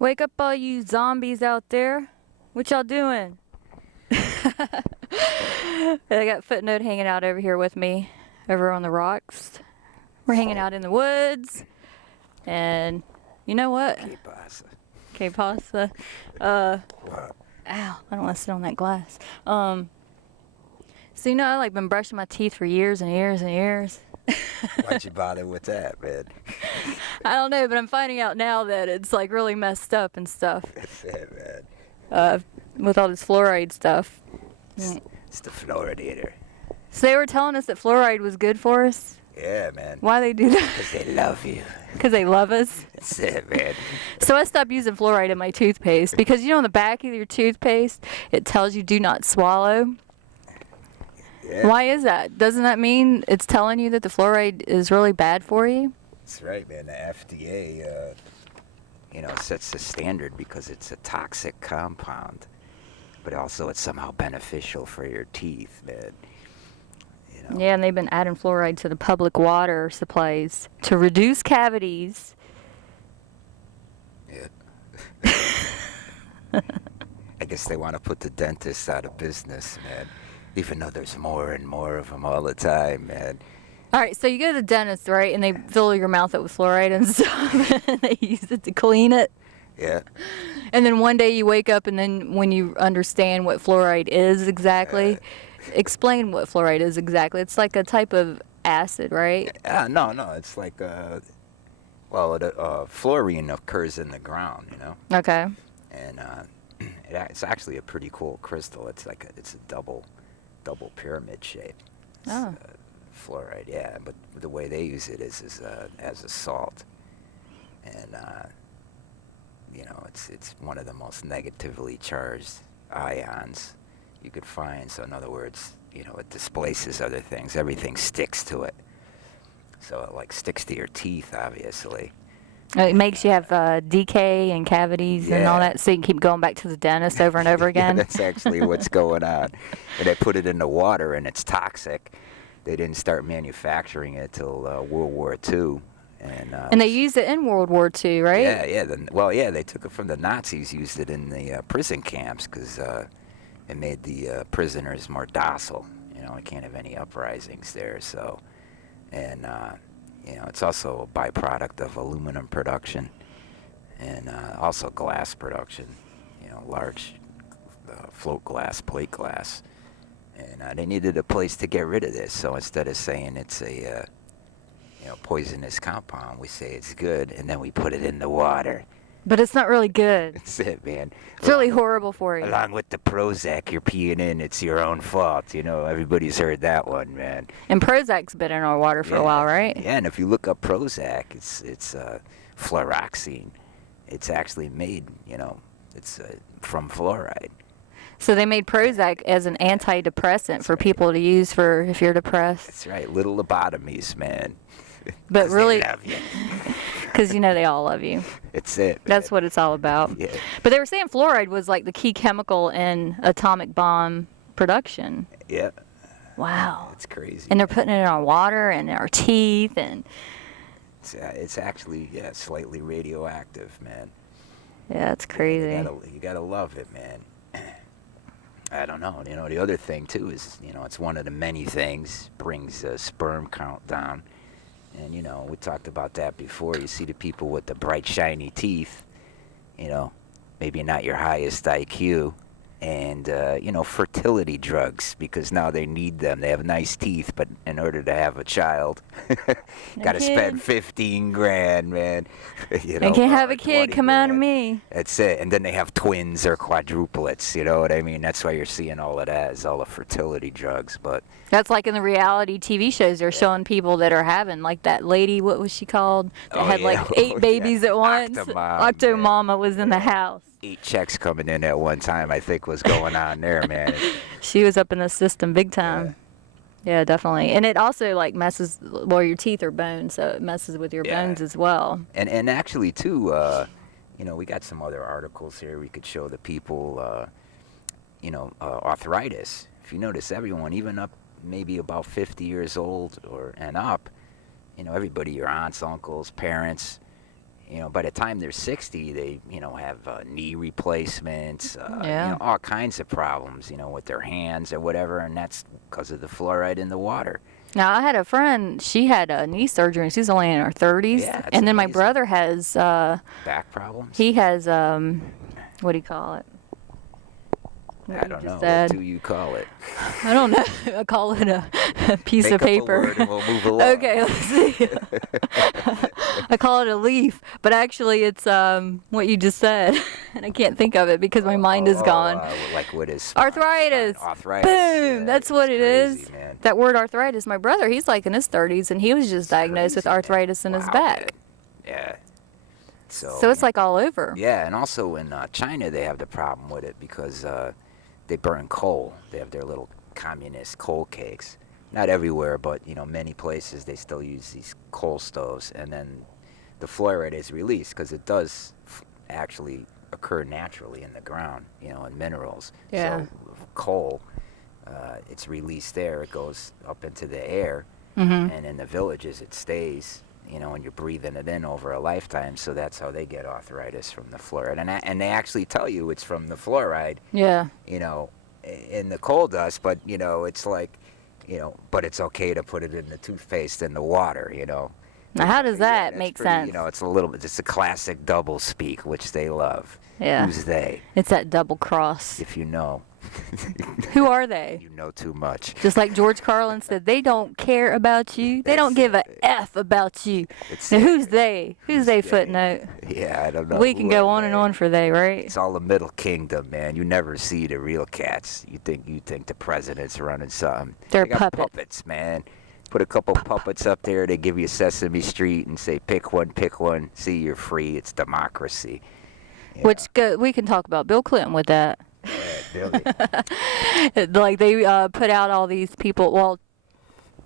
Wake up, all you zombies out there. What y'all doing? I got Footnote hanging out over here with me, over on the rocks. We're hanging out in the woods. And you know what? Que pasa. Ow, I don't want to sit on that glass. So you know, I've been brushing my teeth for years and years and years. Why'd you bother with that, man? I don't know, but I'm finding out now that it's like really messed up and stuff. That's it, man. With all this fluoride stuff. It's the fluoridator. So they were telling us that fluoride was good for us. Yeah, man. Why they do that? Because they love you. Because they love us. That's it, man. So I stopped using fluoride in my toothpaste because, you know, on the back of your toothpaste, it tells you do not swallow. Yeah. Why is that? Doesn't that mean it's telling you that the fluoride is really bad for you? That's right, man. The FDA, sets the standard because it's a toxic compound, but also it's somehow beneficial for your teeth, man. You know? Yeah, and they've been adding fluoride to the public water supplies to reduce cavities. Yeah. I guess they want to put the dentists out of business, man. Even though there's more and more of them all the time, man. All right, so you go to the dentist, right, and they fill your mouth up with fluoride and stuff, and they use it to clean it. Yeah. And then one day you wake up, and then when you understand what fluoride is exactly, explain what fluoride is exactly. It's like a type of acid, right? No. It's like, fluorine occurs in the ground, you know? Okay. And it's actually a pretty cool crystal. It's a double pyramid shape. Oh. Fluoride, yeah, but the way they use it is as a salt, and it's one of the most negatively charged ions you could find. So in other words, it displaces other things. Everything sticks to it. So it like sticks to your teeth, obviously. It makes you have decay and cavities and all that, so you can keep going back to the dentist over and over again. Yeah, that's actually what's going on. And they put it in the water, and it's toxic. They didn't start manufacturing it till World War II. And they used it in World War II, right? Yeah. They took it from the Nazis, used it in the prison camps because it made the prisoners more docile. We can't have any uprisings there. So, and it's also a byproduct of aluminum production and also glass production. Large float glass, plate glass. And they needed a place to get rid of this. So instead of saying it's a poisonous compound, we say it's good, and then we put it in the water. But it's not really good. That's it, man. It's really horrible for you. Along with the Prozac you're peeing in, it's your own fault. Everybody's heard that one, man. And Prozac's been in our water for a while, right? Yeah, and if you look up Prozac, it's fluoroxine. It's actually made, it's from fluoride. So they made Prozac as an antidepressant for people to use for if you're depressed. That's right, little lobotomies, man. But really, they love you. Because they all love you. It's it, man. That's what it's all about. Yeah. But they were saying fluoride was like the key chemical in atomic bomb production. Yeah. Wow. It's crazy. And they're putting it in our water and our teeth and. It's actually slightly radioactive, man. Yeah, it's crazy. You gotta love it, man. I don't know. The other thing too is, it's one of the many things brings sperm count down. And, we talked about that before. You see the people with the bright, shiny teeth, maybe not your highest IQ. And, fertility drugs, because now they need them. They have nice teeth, but in order to have a child, got to spend $15,000, man. I can't have a kid come out of me. That's it. And then they have twins or quadruplets, you know what I mean? That's why you're seeing all of that, is all the fertility drugs. But that's like in the reality TV shows. They're showing people that are having, like that lady, what was she called? That had like 8 babies at once. Octomama was in the house. 8 checks coming in at one time, I think, was going on there, man. She was up in the system big time. Yeah, definitely. And it also like messes, your teeth are bones, so it messes with your bones as well. And actually too, we got some other articles here we could show the people, arthritis. If you notice, everyone, even up maybe about 50 years old and up, everybody, your aunts, uncles, parents, by the time they're 60, they, have knee replacements, Yeah. all kinds of problems, with their hands or whatever, and that's because of the fluoride in the water. Now, I had a friend, she had a knee surgery, and she's only in her 30s. Yeah, it's and then my amazing. brother has, Back problems? he has, what do you call it? I don't know. Said. What do you call it? I don't know. I call it a piece Make of up paper. a word and we'll move along. Okay, let's see. I call it a leaf, but actually it's what you just said, and I can't think of it because my mind is gone. Like what is Arthritis. Arthritis. Boom. Yeah, That's what it crazy, is. Man. That word arthritis. My brother, he's like in his 30s, and he was just diagnosed with Crazy, man. arthritis in his Wow, back. man. Yeah. So it's like all over. Yeah, and also in China they have the problem with it because they burn coal. They have their little communist coal cakes. Not everywhere, but many places they still use these coal stoves, and then the fluoride is released because it does actually occur naturally in the ground, in minerals. Yeah. So coal, it's released there. It goes up into the air, Mm-hmm. and in the villages it stays. And you're breathing it in over a lifetime, so that's how they get arthritis from the fluoride. And they actually tell you it's from the fluoride, Yeah. in the coal dust, but, it's like, but it's okay to put it in the toothpaste and the water, Now, how does that that's make pretty, sense? It's a little bit, it's a classic double speak, which they love. Yeah. Who's they? It's that double cross. If you know. Who are they? You know too much. Just like George Carlin said, they don't care about you. They don't give a F about you. Now, who's they? Who's they, footnote? Yeah, I don't know. We can go on and on for they, right? It's all the Middle Kingdom, man. You never see the real cats. You think the president's running something. They're They got puppets. puppets, man. Put a couple puppets up there. They give you Sesame Street and say, pick one. See, you're free. It's democracy. Which we can talk about Bill Clinton with that. Yeah, Billy. Like they put out all these people. Well,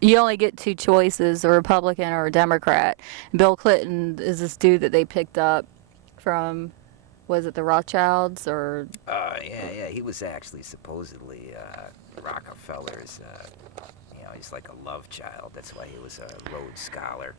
you only get two choices: a Republican or a Democrat. Bill Clinton is this dude that they picked up from, was it the Rothschilds or? Yeah. He was actually supposedly Rockefeller's. He's like a love child. That's why he was a Rhodes Scholar.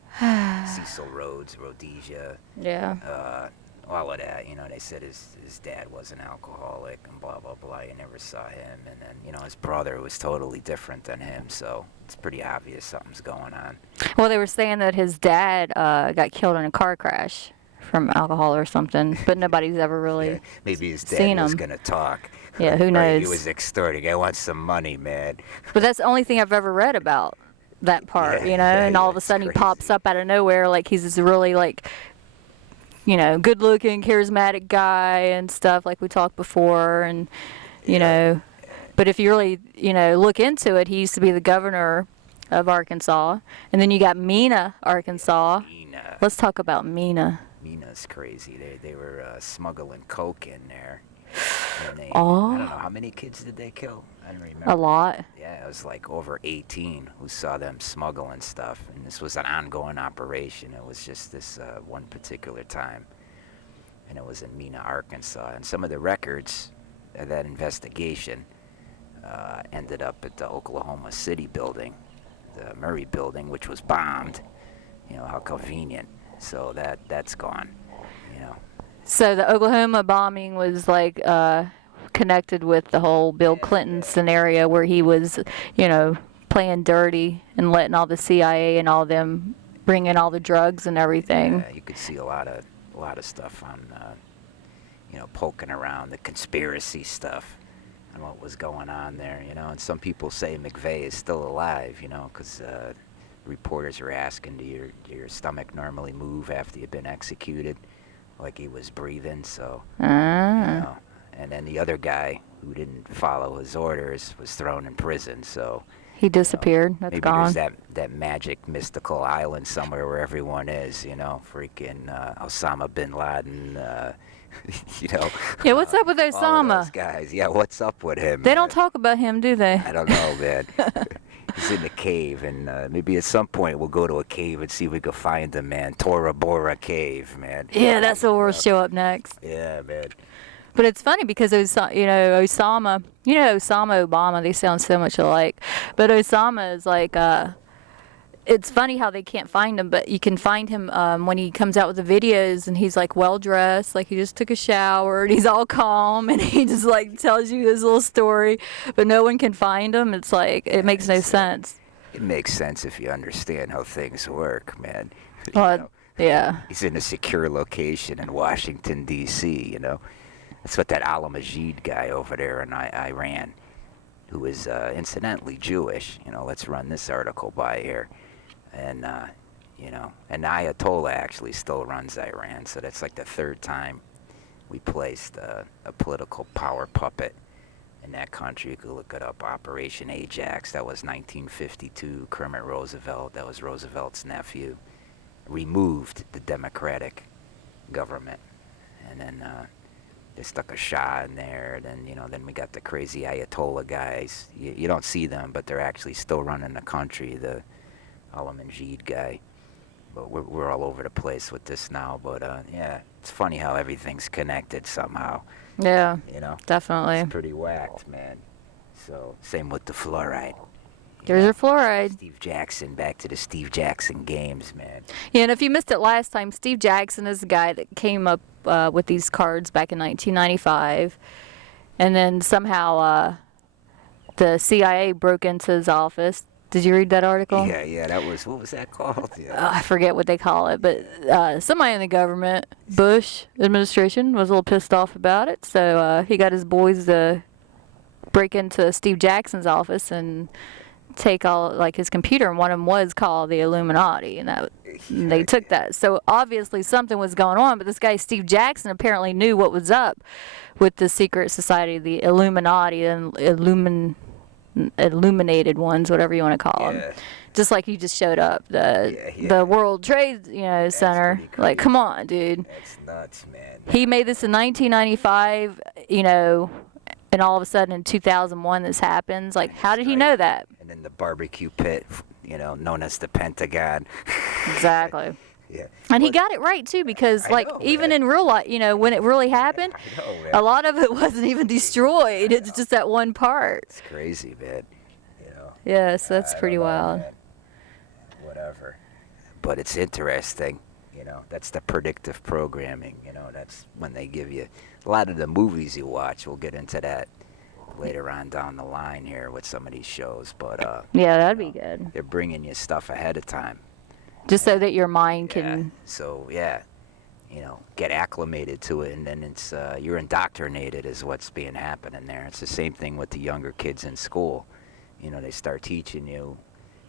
Cecil Rhodes, Rhodesia. Yeah. All of that, they said his dad was an alcoholic and blah, blah, blah. You never saw him. And then, his brother was totally different than him. So it's pretty obvious something's going on. Well, they were saying that his dad got killed in a car crash from alcohol or something, but nobody's ever really Maybe his dad seen was him. going to talk. Yeah, who Or knows? he was extorting. I want some money, man. But that's the only thing I've ever read about that part, Yeah, and all of a it's sudden he crazy. pops up out of nowhere like he's this really good-looking, charismatic guy and stuff like we talked before, and but if you really look into it, he used to be the governor of Arkansas, and then you got Mena, Arkansas. Mina. Let's talk about Mena. Mina's crazy. They were smuggling coke in there. And I Oh. don't know, how many kids did they kill? I don't remember. A lot. Yeah, it was like over 18 who saw them smuggling stuff. And this was an ongoing operation. It was just this one particular time. And it was in Mena, Arkansas. And some of the records of that investigation ended up at the Oklahoma City building, the Murray building, which was bombed. How convenient. So that's gone, So the Oklahoma bombing was connected with the whole Bill Clinton scenario where he was, playing dirty and letting all the CIA and all them bring in all the drugs and everything. Yeah, you could see a lot of stuff on, poking around the conspiracy stuff and what was going on there, And some people say McVeigh is still alive, because reporters are asking, do your stomach normally move after you've been executed? Like he was breathing, so, Ah. And then the other guy who didn't follow his orders was thrown in prison, so. He disappeared. That's maybe gone. there's that magic mystical island somewhere where everyone is, freaking Osama bin Laden, Yeah, what's up with all of those Osama? guys. Yeah, what's up with him? They don't talk about him, do they? I don't know, man. He's in the cave, and maybe at some point we'll go to a cave and see if we can find him, man. Tora Bora Cave, man. Yeah, that's what will show up next. Yeah, man. But it's funny because Osama, Osama, Obama, they sound so much alike. But Osama is it's funny how they can't find him, but you can find him when he comes out with the videos, and he's like well dressed, like he just took a shower, and he's all calm, and he just like tells you his little story, but no one can find him. It's like it makes no sense. It makes sense if you understand how things work, man. Yeah. He's in a secure location in Washington, D.C., you know. That's what that Al-Majid guy over there in Iran, who is incidentally Jewish, you know, let's run this article by here. And, you know, and the Ayatollah actually still runs Iran, so that's like the third time we placed a political power puppet in that country. You could look it up, Operation Ajax. That was 1952, Kermit Roosevelt, that was Roosevelt's nephew, removed the democratic government. And then they stuck a Shah in there. Then, you know, then we got the crazy Ayatollah guys. You don't see them, but they're actually still running the country, the Al-Majid guy. But we're all over the place with this now. But, yeah, it's funny how everything's connected somehow. Yeah, you know, definitely. It's pretty whacked, man. So, same with the fluoride. There's your fluoride. Steve Jackson, back to the Steve Jackson games, man. Yeah, and if you missed it last time, Steve Jackson is the guy that came up with these cards back in 1995. And then somehow the CIA broke into his office. Did you read that article? Yeah, that was, what was that called? Yeah. I forget what they call it, but somebody in the government, Bush administration, was a little pissed off about it. So he got his boys to break into Steve Jackson's office and take all like his computer, and one of them was called the Illuminati, and they took that. So obviously something was going on, but this guy Steve Jackson apparently knew what was up with the secret society, the Illuminati, and illuminated ones, whatever you want to call them. Just like he just showed up, the World Trade Center. Like, come on, dude. That's nuts, man. He made this in 1995, you know, and all of a sudden in 2001 this happens. Like, how did he know that? And then the barbecue pit, you know, known as the Pentagon. Exactly. Yeah. And he got it right, too, because, like, even in real life, you know, when it really happened, a lot of it wasn't even destroyed. It's just that one part. It's crazy, man. You know. Yeah, so that's pretty wild. Man. Whatever. But it's interesting. You know, that's the predictive programming. You know, that's when they give you a lot of the movies you watch. We'll get into that later on down the line here with some of these shows. But yeah, that'd be good. They're bringing you stuff ahead of time, just so that your mind can. So yeah, you know, get acclimated to it, and then it's you're indoctrinated is what's being happening there. It's the same thing with the younger kids in school. You know, they start teaching you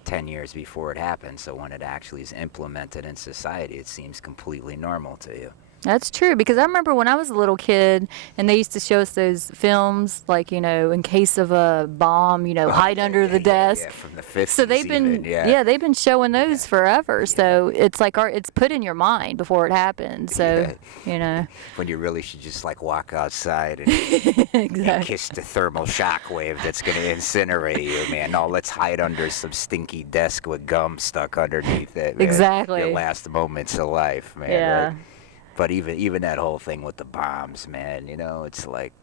10 years before it happens, so when it actually is implemented in society, it seems completely normal to you. That's true, because I remember when I was a little kid and they used to show us those films, like, you know, in case of a bomb, you know, hide under the desk. Yeah, from the 50s. So they've been, even, they've been showing those forever. So it's like it's put in your mind before it happens. So, you know. When you really should just like walk outside and, and kiss the thermal shock wave that's going to incinerate you, man. No, let's hide under some stinky desk with gum stuck underneath it, man. Exactly. Your last moments of life, man. Yeah. Right? But even that whole thing with the bombs, man, you know, it's like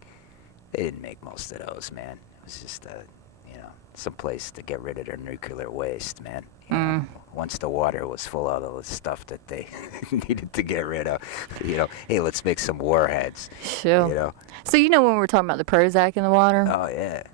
they didn't make most of those, man. It was just, you know, some place to get rid of their nuclear waste, man. You know, once the water was full of all the stuff that they needed to get rid of, you know, hey, let's make some warheads. Sure. You know? So you know when we're talking about the Prozac in the water? Oh, yeah.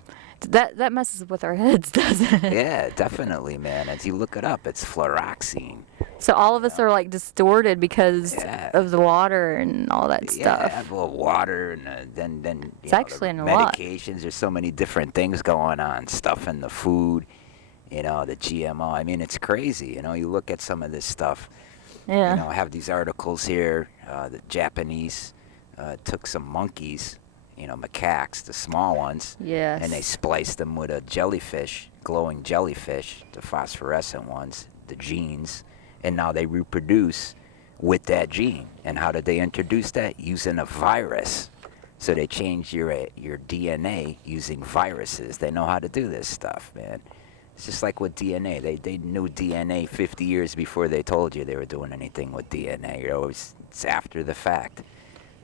That messes with our heads, doesn't it? Yeah, definitely, man. As you look it up, it's fluoroxine. So all of us are like distorted because of the water and all that stuff. Yeah, well, water and then it's actually in a lot. Medications. There's so many different things going on. Stuff in the food, you know, the GMO. I mean, it's crazy. You know, you look at some of this stuff. Yeah. You know, I have these articles here. The Japanese took some monkeys, you know, macaques, the small ones. Yes. And they spliced them with a jellyfish, glowing jellyfish, the phosphorescent ones, the genes. And now they reproduce with that gene. And how did they introduce that? Using a virus. So they changed your DNA using viruses. They know how to do this stuff, man. It's just like with DNA. They knew DNA 50 years before they told you they were doing anything with DNA. You know, it's after the fact.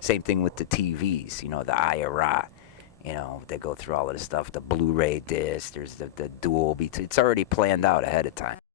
Same thing with the TVs, you know, the IRA. You know, they go through all of the stuff, the Blu-ray disc, there's the dual. It's already planned out ahead of time.